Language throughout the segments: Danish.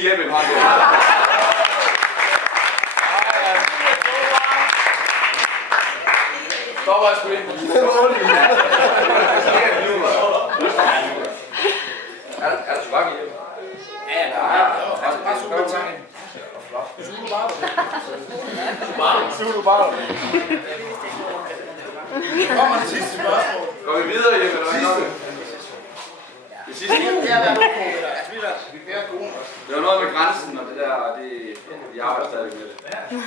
give Jeppe en hånd. Stop os sgu ikke. Er der svag i Jeppe? Ja, bare super tanke. Sulu bare. Kommer det sidste spørgsmål. Går vi videre, Jeppe? Det sidste? Det er vi er gode. Det var noget med grænsen og det der, de arbejder stadig med det.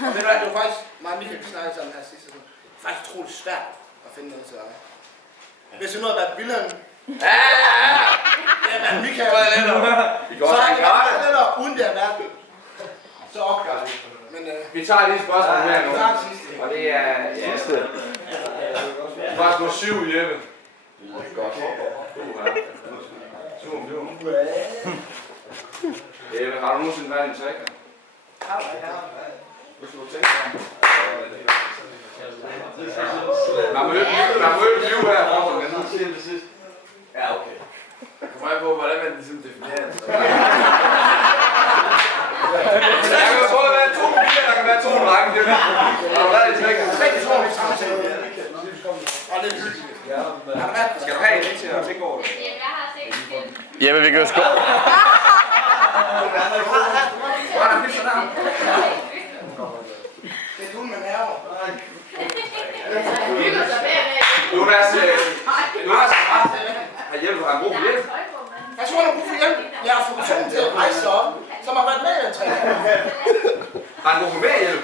Og det var faktisk meget Michael snakkede sammen her sidste. Det er faktisk utroligt svært at finde noget til dig. Hvis du nu har været billederne. Ja! Det har været Michael. Vi går Så også har en det karte. været lettere, uden det har været. Så opgør det. Men Vi tager lige et spørgsmål her nu. vi tager det sidste. Og det er sidste. Spørgsmål 7, Jeppe. Godt. Jeppe, har du nogensinde været i en trækker? Hvis du tænker dig. Man må ikke blive her for sig. Ja, okay. Jeg kommer på, hvordan man ligesom definerer det. Der kan både være 2 piger, der kan være 2 drenge. Har du været i trækker? Begge to er vi samtidig. Og det er hyggeligt. Skal du have en til at tænke over det? Jeppe, vi kan jo skå. Hvor er der pizza der? Det er kun med nerver. Jonas, har Jeppe, du har en god hjælp? Jeg tror, du har brug for hjælp. Jeg har fået personen til at rejse sig op, som har været med i den træning. Har han god med hjælp?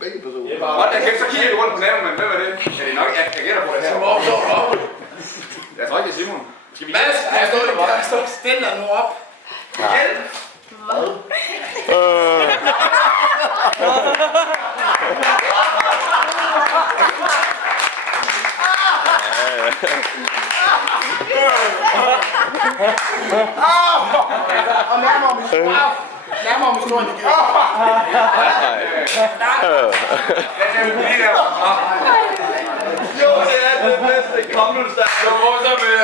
Begge personer. Og der kæft, så kigger du rundt på naven, men hvem er det? Ja, det er nok, jeg gætter på det her. Jeg tror ikke, det er Simon. Skal vi hjælpe? Jeg står stille nu op. Hjælp! Og nærmere om historien, det giver. Jo, det er det bedste kommelse, der er så med.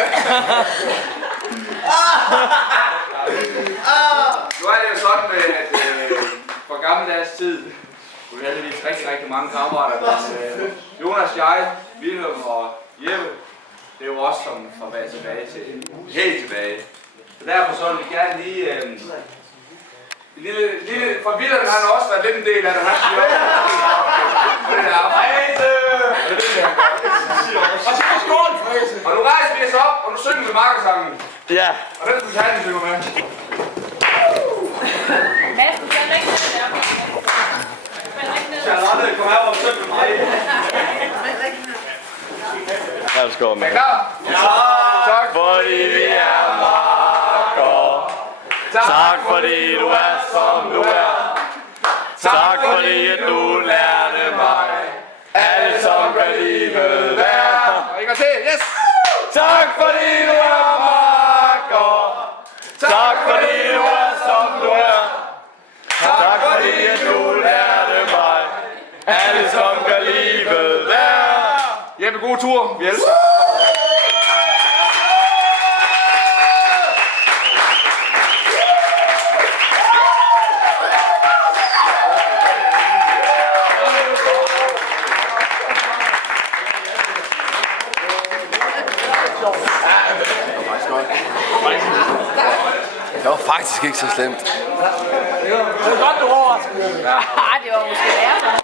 Nu er det jo sådan med, at for gammeldags tid, hvor vi havde rigtig mange kammerater. Jonas, jeg, Wilhelm og Jeppe, det er jo også som fra bag tilbage til helt tilbage. Så derfor så vil vi gerne lige lille for Wilhelm har han også været lidt en del af det. Han siger Og så skål, Frese. og nu rejser vi os op, og nu synger vi markersangen. Ja. Og den skal vi tage, den synger med. Mads, du kan ikke ned der. Charlotte, kom her og syng med mig. Her skal Er med. I klar? Ja. Tak. Fordi vi er makker. Tak fordi du er som du er. Tak fordi at du lærte mig alt som kan livet være. Og en gang til, yes! Tak fordi du er makker. Tak fordi du er som du er. Tak fordi at du lærte mig alt som kan livet være. Jeppe, god tur. Vi elsker. Det var faktisk ikke så slemt. Det var måske værre.